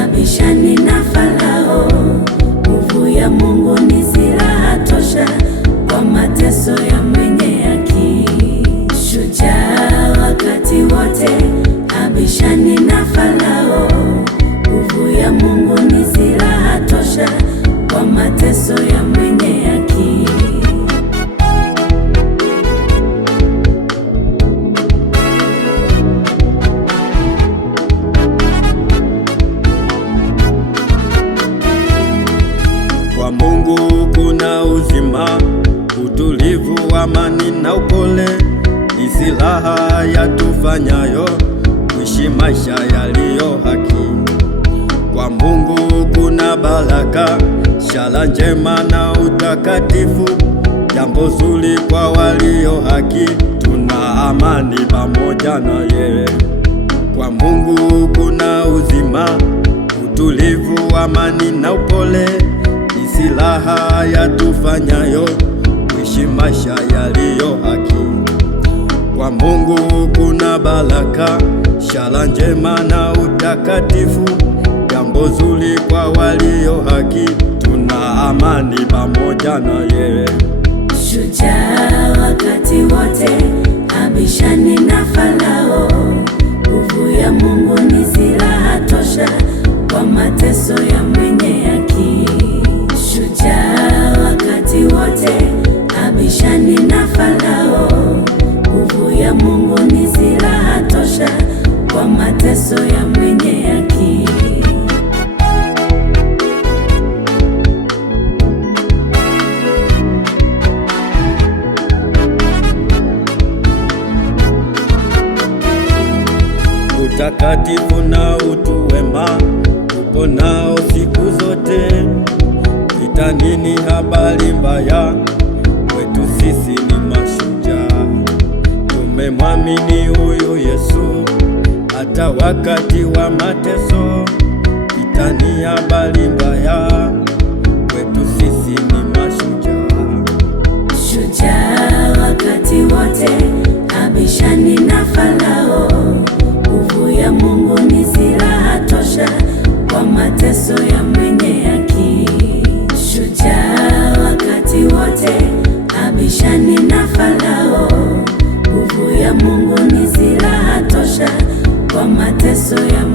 Abishani na Farao, nguvu ya Mungu ni silaha tosha kwa mateso ya mwenye haki. Shujaa wakati wote, abishani na Farao, nguvu ya Mungu ni silaha tosha kwa mateso ya mwenye haki. Kwa Mungu kuna uzima, utulivu, amani na upole, ni silaha yatufanyayo kuishi maisha yaliyo haki. Kwa Mungu kuna baraka, ishara njema na utakatifu, jambo zuri kwa walio haki, tuna amani pamoja na yeye. Kwa Mungu kuna uzima, utulivu, amani na upole, silaha yatufanyayo kuishi maisha yaliyo haki. Kwa Mungu kuna baraka, ishara njema na utakatifu, jambo zuri kwa walio haki, tuna amani pamoja na yeye. Shujaa wakati wote, abishani na Farao, nguvu ya Mungu ni silaha tosha kwa mateso ya mwenye haki. Shujaa wakati wote, abishani na Farao, nguvu ya Mungu ni silaha tosha kwa mateso ya mwenye haki. Utakatifu na utu wema upo nao siku zote, vita nini habari mbaya, kwetu sisi ni mashujaa. Tumemwamini huyu Yesu hata wakati wa mateso, vita ni habari mbaya, kwetu sisi ni mashujaa. Shujaa wakati wote, abishani na Farao, nguvu ya Mungu ni silaha tosha kwa mateso ya mwenye haki. Shujaa wakati wote, abishani na Farao, nguvu ya Mungu ni silaha tosha kwa mateso ya